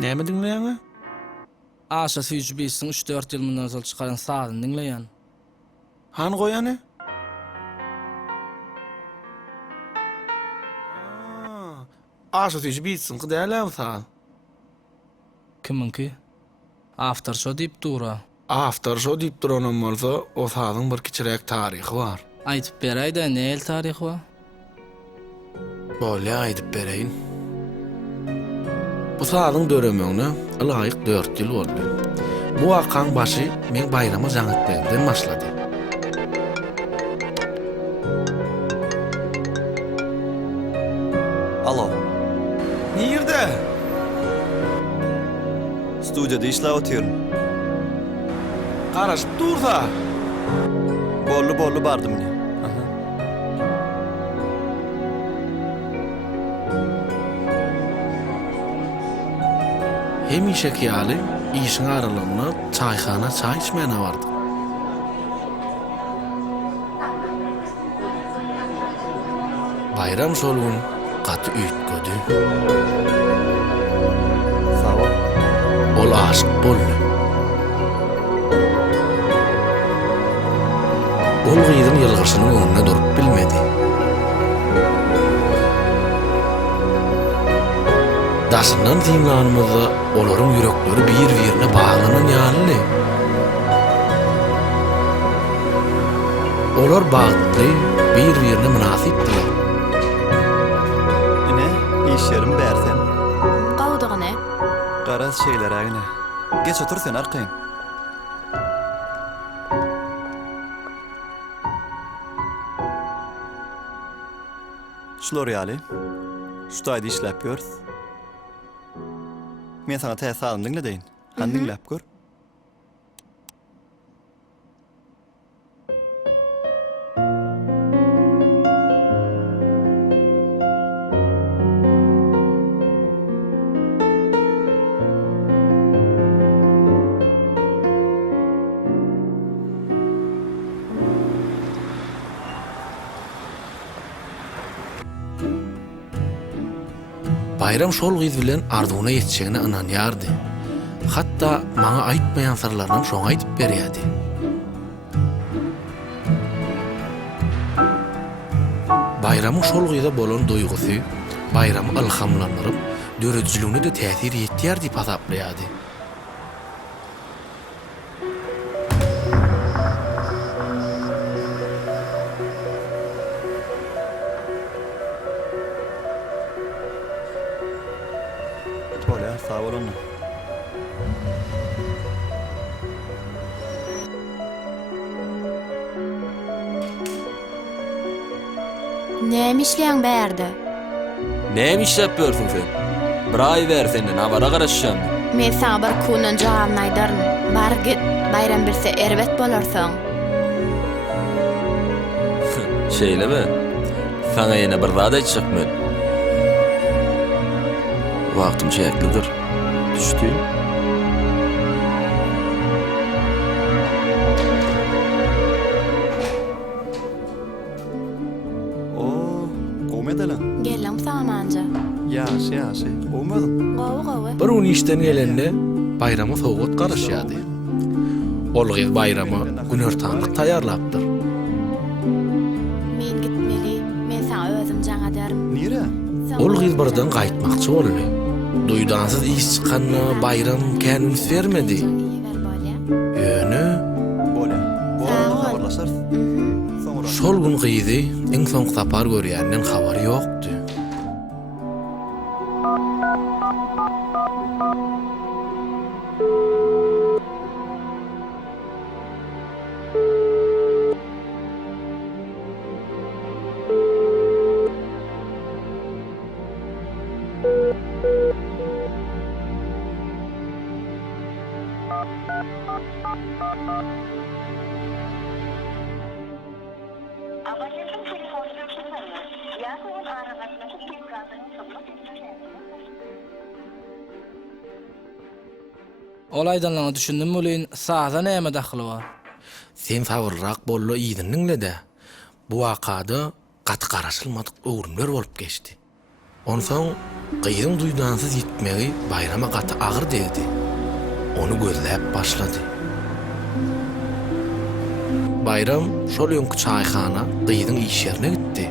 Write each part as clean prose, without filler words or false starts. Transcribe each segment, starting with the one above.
Näme diňleýäňi? Aşa süýjü bilsin 3-4 ýyl mundan öňe çykaran sagyny diňleýän. Han goýany? Aşa süýjü bilsin, gydälä sal. Kiminki? After şo diýip dura. After şo diýip duranam bolsa, o sagyň bir kiçirek taryhy bar. Aýdyp beräýdi, näil taryhy bar? Bolýa aýdyp bereýin. Bu sagyň döremeňine laýyk 4 ýyl boldy. Bu wakaň başy men bayrama jaňytmaýdan başlady. Alo, Nirde? studiyada işläp otyrum. Garaşyp dursa. Bollu bardım ne? Aha. Hemişe kiýaly işiň aralygyna çaýxana çaý içmene bardy. Bayram şol gün gaty üýtgödi. Sağ ol. Ol aşyk boldy. Ol gyýdyň ýylgyşynyň öňüne durup bilmedi. Daşyndan diňanymyzda olaryň ýürekleri bir-birine baglanan ýaly. Olar bagtly, bir-birine münasipdiler. Ne? İş yerim bersen. Gawdygyny. Garaz şeyler aýna. Geç otur sen arkaýyn. Şolary ýaly. Şu taýda işläp gör. Men sana täze alym diňledeýin. Han diňläp gör. Bayram şol gyz bilen arzuwuna ýetişegine ynanýardy. Hatda maňa aýtmaýan sırlaryny şoňa aýdyp berýärdi. Bayramyň şol gyzda bolan duýgusy bayramy ilhamlandyryp, döredijligine de täsir etýär diýip hasaplaýardy. Bolýar, sağ bolun. Näme işleýäň bärde? Näme işläp börsün sen? Bir ay ber senden abara garaşýan. Men sana bir kunan jawabyny aýdaryn. Bar git, bayram birse erbet bolarsaň. Şeýleme. Sana ýene bir zat aýtjakmyn. Wagtym çäklidir. Düşdi. O, gowmedelen. Gelem samanja. Ýaşy. Gowmedin. Gawy. Bir ony işden gelende bayrama sowgat garaşýardy. Ol gyz bayrama günertanlyk taýýarlapdyr. Men gitmeli. Men sana özüm jaňadarym. Nire? Ol gyz birden gaýtmakçy boldy. Duýdansyz iş çykanyna bayram känüns bermedi. Ýöne Bolýar. Sağ ol. Habarlaşarız. Soňra. şol gün gyzy iň soň sapar görýänden habary ýokdy. Abonentin telefonu görüşülmeli. Yahoo aramasındaki tekrarını sonuna getireceğiz. Ol aýdanlaryny düşündim bolýan, saza näme dahly bar? Sen fawrrak bollo iýdinle de. Bu wakada gaty garaşylmadyk öwrümler bolup geçdi. Onsoň gyýdyň duýdansyz gitmegi bayrama gaty agyr degdi. Onu gözläp başlady. Bayram şol ýöňki çaýxana gyýdyň iş ýerine gitdi.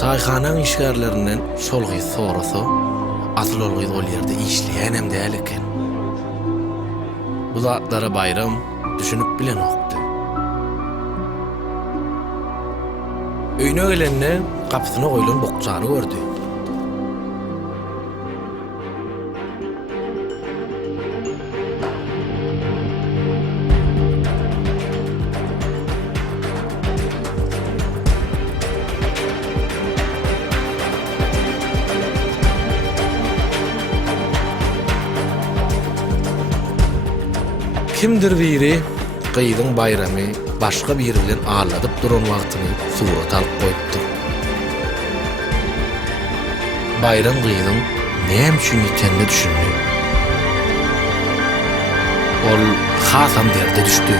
Çaýxanaň işgärlerinden şol gyýy sorasa, asl ol gyýy ol ýerde işleýänem däl eken. Bu zatlara Bayram düşünüp bilen okdy. Öýüne gelende kapysyna goýulan bokçany gördü. Kimdir biri gyýdyň bayramy başga biri bilen ağladyp duran wagtyny surat alyp goýupdy. Bayram gyýdyň näme üçin ýetenini düşündi. Ol hasam derde düşdi.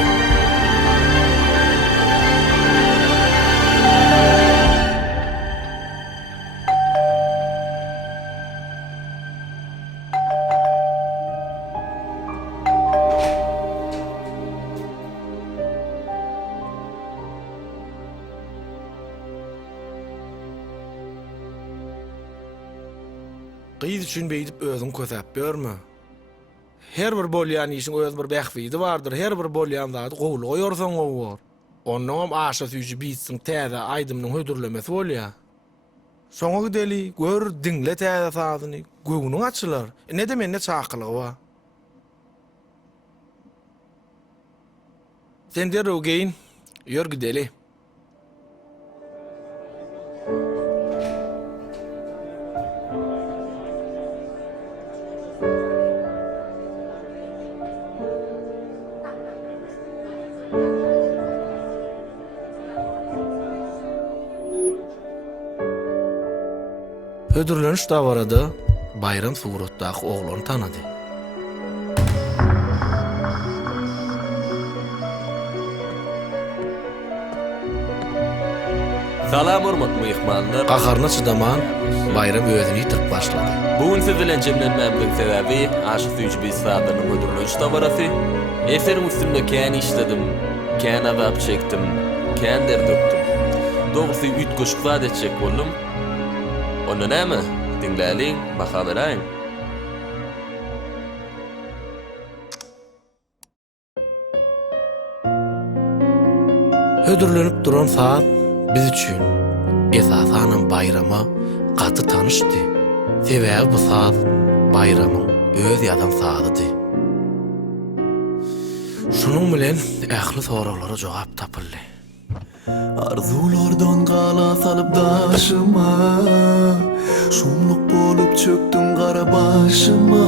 Gyýdy üçin beýdip özüň kösäp görmä. Her bir bolýan işiň öz bir bähwidi bardyr. Her bir bolýan zady gowul goýarsaň gowar. Onuň aşa süýji bitsin täze aýdymyň hödürlemesi bolýar. Soňa gideli gör diňle täze sazyny, göwüniň açylar. Ne demende çakylygy bar. Sen der ogeýin, ýör gideli. Hödürleniş dabarada Bayram suratdaky oglany tanady. Salam hormat myhmanlar. Gaharna çıdaman Bayram özüni ýitirip başlady. Bugün siz bilen jemlenmämiň sebebi aşy süýji biz sadynyň öldürülýüş tabarasy. Eserim üstünde kän işledim, kän azap çekdim, kän der döktüm. Dogusy üýt goşuk zat etjek boldum. Onu näme? Dinläliň, baha beraýin. Hödürlenip duran saat biz üçin esasanan Bayrama gaty tanışdy. Sebäbi bu saat Bayramyň öz ýazan saatydy. Şunuň bilen ähli soraglara jogap tapyldy. Arzulardan gala salıp daşıma, şumluk bolup çöktüm kara başıma.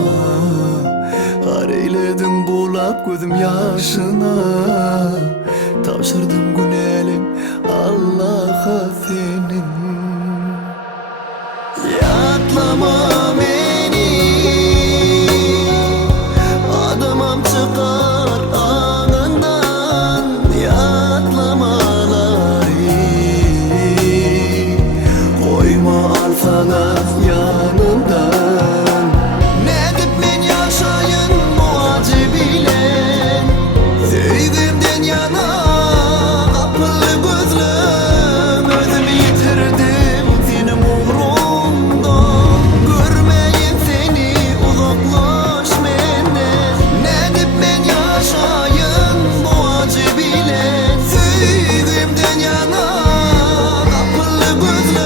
Har eyledin bulap gözüm yaşına, tavşırdım günelim Allah'a senin. Yatlama beni, adamam çıkar ağından. Yatlama sana yanından. Nedip men yaşayın bu acı bilen, sevgimden yana kapılı gözlüm. Özümü yitirdim senin uğrundan, görmeyin seni uzaklaş menden. Nedip men yaşayın bu acı bilen, sevgimden yana kapılı gözlüm.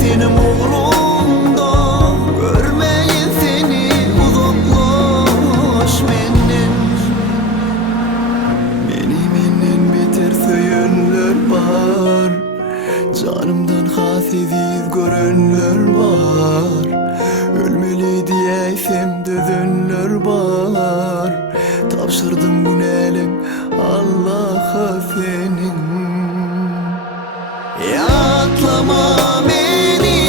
Senin uğrunda görmeyin seni uzaklaş menden. Meninden beter söyönler var, canımdan hasiziz görenler var. Ölmeli diyeysem dözönler var. Tavşırdım günelim Allah'a senin. Yatlama beni,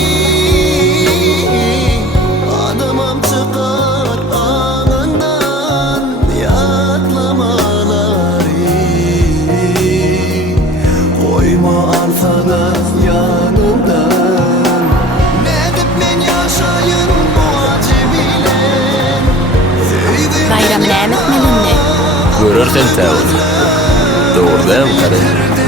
adamam çıkar ağından. Yatlamaları sana yanımdan. Ne dip men yaşayın bu acı bilen. Bayram näme etmeliňdi? Görürsen täwür. Doğru değil mi kardeşim?